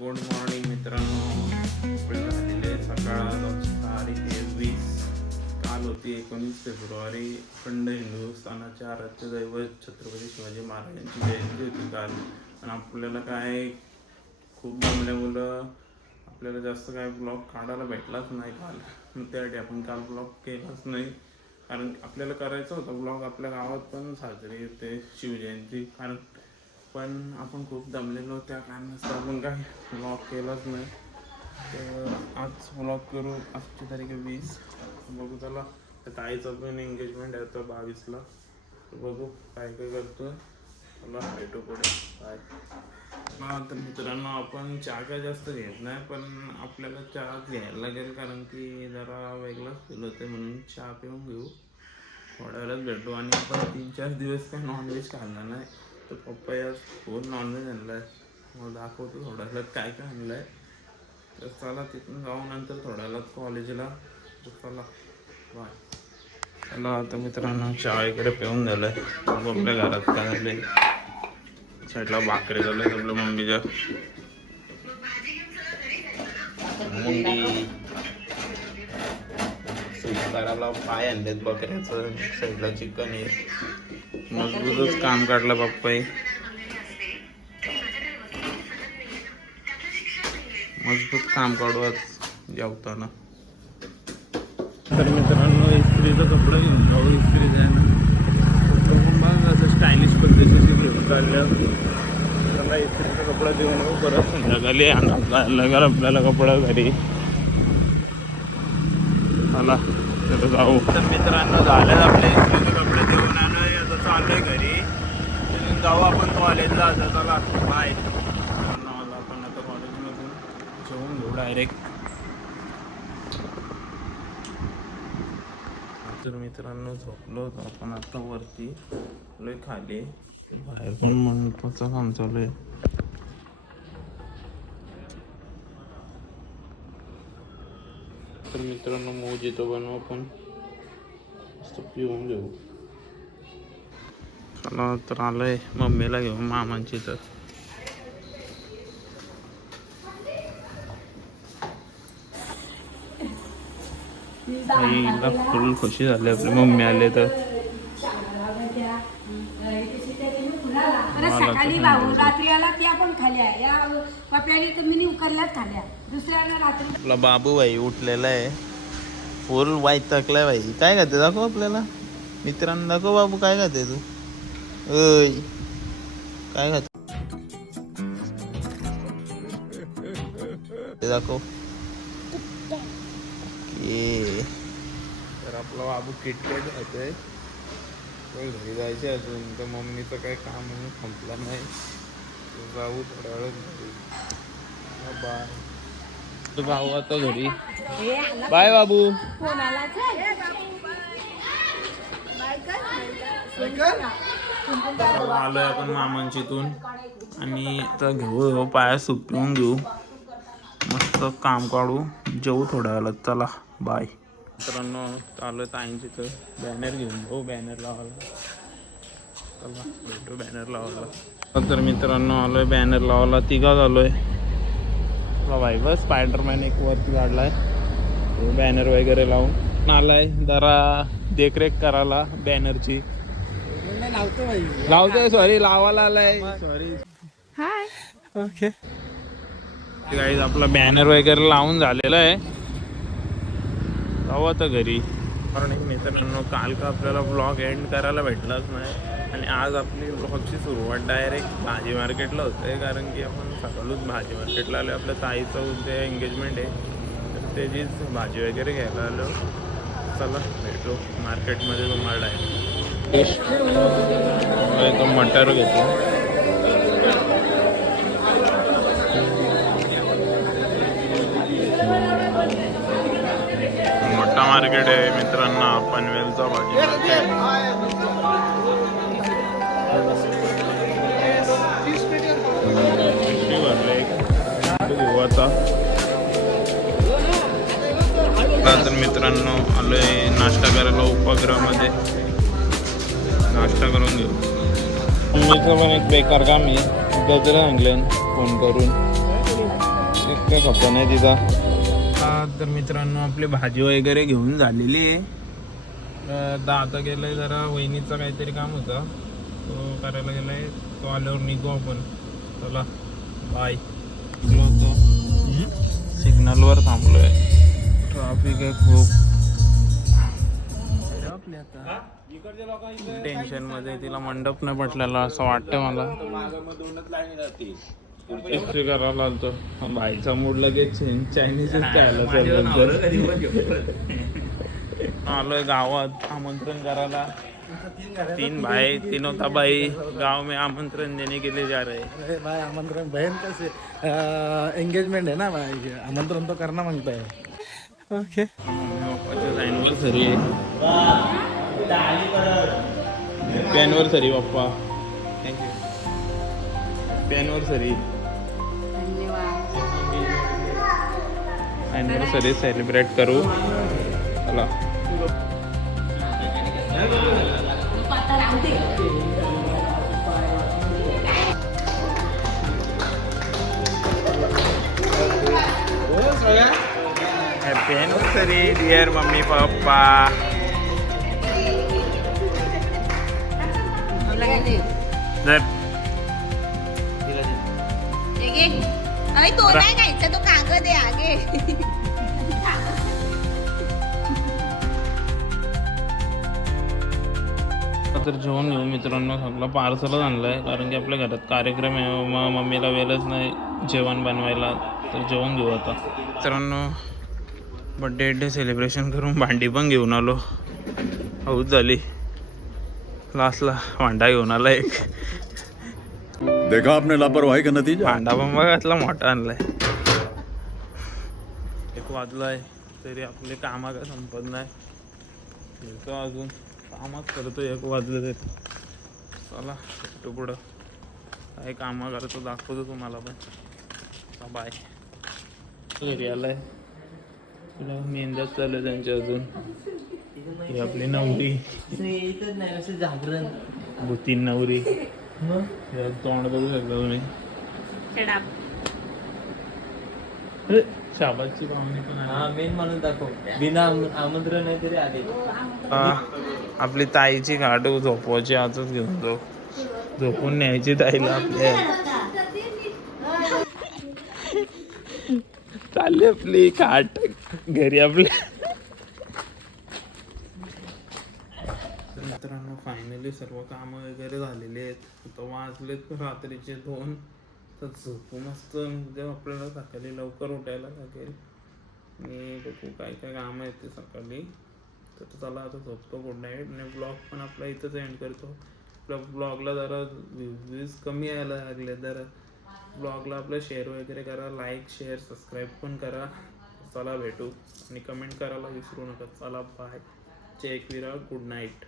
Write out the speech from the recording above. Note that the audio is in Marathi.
गुड मॉर्निंग मित्रांनो. झालेले सकाळ तारीख 20. काल होती 19 फेब्रुवारी. अखंड हिंदुस्थानाचे आराध्य दैवत छत्रपती शिवाजी महाराजांची जयंती होती काल. आणि आपल्याला काय खूप जमल्यामुळं आपल्याला जास्त काय ब्लॉग काढायला भेटलाच नाही काल. त्यासाठी आपण काल ब्लॉग केलाच नाही, कारण आपल्याला करायचं होतं ब्लॉग. आपल्या गावात पण साजरी होते शिवजयंती, कारण पण आपण खूप दमलेलो त्या कारणास्तव आपण काय ब्लॉग केलाच नाही. तर आज ब्लॉग करू. आजची तारीख 20. बघू चला. त्या ताईचं पण एंगेजमेंट आहे आता 22ला. बघू काय काय करतो. चला भेटू पुढे. बाय. तर मित्रांनो, आपण चहा काय जास्त घेत नाही, पण आपल्याला चहा घ्यायला लागेल, कारण की जरा वेगळाच फील होते, म्हणून चहा पिऊन घेऊ. थोड्या वेळात भेटू. आणि आपण 3-4 दिवस काय नॉनव्हेज खाल्ला नाही, तर पप्पा यार खूप नॉनव्हेज आणलं आहे. मग दाखवतो थोड्या वेळात काय काय आणलं आहे. तर चला तिथून जाऊ नंतर थोड्या वेळात कॉलेजला. तर चला बाय. चला आता मित्रांनो, चहा वगैरे पिऊन झालं आहे. आपल्या घरात काय झालं आहे, साईडला भाकरी झालं आहे आपल्या मम्मीच्या. मुंगी करायला पाय आणलेत बकऱ्याचं, साईडला चिकन आहे. मजबूतच काम काढलं पप्पाई. मजबूत काम काढू आज जेवताना. तर मित्रांनो, इस्त्रीचं कपडं घेऊन जाऊ. इस्त्री जायला मग असं स्टायलिश पद्धतीचे घेऊन काढलं. त्याला इस्त्रीचा कपडा घेऊन येऊ. परत संध्याकाळी लागेल आपल्याला कपडा घरी. चला तर जाऊ. तर मित्रांनो, झालं आपले इस्त्रीचे कपडे घेऊन आलो. आता चालू आहे घरी. तिथून जाऊ आपण कॉलेजला. आता चला बाय. आपण आता कॉलेजमधून जेवून घेऊ डायरेक्ट. तर मित्रांनो, झोपलो होतो आपण आता वरती. लय खाली बाहेर पण महत्वाचं काम चालू आहे. तर मित्रांनो, मोजितो बनवू आपण. मस्त पिऊन घेऊ. चला तर आलोय मम्मीला घेऊन मामांची. तर आईला फुल खुशी झाली आपली मम्मी आले तर. सकाळी रात्री आला त्या पण खाल्या. या पप्याने तुम्ही उकरल्याच खाल्या. दुसऱ्याला रात्री आपला बाबू भाई उठलेला आहे. फुल वाईट थकलाय भाई. काय खाते दाखव आपल्याला. मित्रांनो दाखव बाबू काय खाते तू. ओय काय खाते ते दाखव. तर आपला बाबू किटकॅट खातोय. घरी जायचे अजून. तर मम्मीचं काही काम म्हणून संपलं नाही. जाऊ थोड्या वेळात. बाय. तो भाऊ आता घरी. बाय बाबू. आलोय आपण मामांची इथून. आणि आता घेऊ पाया सूप पिऊन घेऊ. मस्त काम काढू. जेवू थोड्या वेळात. चला बाय. मित्रांनो, आलोय ताईंची तर बॅनर घेऊन जाऊ. बॅनर लावायला. चला भेटू बॅनर लावायला. तर मित्रांनो, आलोय बॅनर लावायला. तिघा झालोय भाई. बस स्पायडरमॅन एक वरती काढलाय. बॅनर वगैरे लावून आलाय. जरा देखरेख करायला बॅनरची. लावतोय सॉरी लावायला आलाय. सॉरी. हाय. ओके गाईज, आपला बॅनर वगैरे लावून झालेला आहे. जाऊ आता घरी. कारण एक मित्रांनो, काल का आपल्याला ब्लॉग एंड करायला भेटलाच नाही. आणि आज आपली ब्लॉगची सुरुवात डायरेक्ट भाजी मार्केटला होते, कारण की आपण सकाळूच भाजी मार्केटला आलो. आपल्या ताईचं उद्या एंगेजमेंट आहे, तर त्याचीच भाजी वगैरे घ्यायला आलो. चला भेटू मार्केटमध्ये तुम्हाला डायरेक्ट. मटर घेतो. मोठा मार्केट आहे मित्रांनो, पनवेलचा भाजी मार्केट. घेऊ आता. तर मित्रांनो, आलोय नाश्ता करायला उपहारगृहामध्ये. नाश्ता करून घेऊ. मम्मीचं पण एक बेकार काम आहे. गजरा आणले फोन करून. काय खपा नाही तिचा. तर मित्रांनो आपली भाजी वगैरे घेऊन झालेली आहे. आता गेलाय जरा वहिनीचं काहीतरी काम होतं तो करायला गेलाय. तो आल्यावर निघू आपण. चला बाय. सिग्नलवर थांबलोय. ट्रॅफिक आहे खूप. टेन्शन मध्ये तिला मंडप नाही पटलेला असं वाटतं मला. एकटी करावं लागतो. बाईचा मूड लगेच चायनीजच खायला आलोय गावात आमंत्रण करायला. 3 भाई तीनों बाई गाव में आमंत्रण देने के लिए जा रहे हैं. भाई आमंत्रण बहन कैसे एंगेजमेंट है ना भाई, आमंत्रण तो करना मांगता है. ओके. एनिव्हर्सरी हॅपी एनिव्हर्सरी पप्पा. Thank you. Happy anniversary. Anniversary celebrate करू. चला. Happy anniversary dear mummy papa. जर अरे तो नाही खायचा, तो कागद आहे आगे. तर जेवण घेऊ मित्रांनो. सगळं पार्सलच आणलंय कारण की आपल्या घरात कार्यक्रम आहे. मग मम्मीला वेळच नाही जेवण बनवायला. तर जेवण घेऊ आता मित्रांनो. बर्थडे सेलिब्रेशन करून भांडी पण घेऊन आलो. हौस झाली. लास्टला भांडा घेऊन आला एक. देखा आपने लापरवाही का नतीजा. भांडा पण बघा मोठा आणलाय. 1 वाजलाय तरी आपले कामा काय संपत नाही. येतो अजून कामच करतो. 1 वाजलं तरी. चला भेटू पुढं. काय कामं करतो दाखवतो तुम्हाला पण. बाय. घरी आलाय. तुला मेहंदत चालू त्यांची अजून. ही आपली नवरी जागरण भूतीन नवरी. तोंड बघू शकता तुम्ही. शाबासची पाहुणी पण आहे. मेन म्हणून दाखव. बिना आमंत्रण नाही तरी आले. आपली ताईची गाठ झोपवायची आजच घेऊन जाऊ. झोपून न्यायची ताईला आपल्या. चालली आपली खाट घरी आपल्या. मित्रांनो फायनली सर्व कामं वगैरे झालेली आहेत. आता वाजलेत रात्रीचे 2. तर झोपू मस्त. उद्या आपल्याला सकाळी लवकर उठायला लागेल. आणि बघू काय काय कामं आहेत ते सकाळी. तर चला आता झोपतो. Good night. आणि ब्लॉग पण आपला इथंच एंड करतो. आपल्या ब्लॉगला जरा व्ह्यूज कमी यायला लागले. तर ब्लॉगला आपलं शेअर वगैरे करा. लाईक शेअर सबस्क्राईब पण करा. चला भेटू. आणि कमेंट करायला विसरू नका. चला बाय. जय एकविरा. Good night.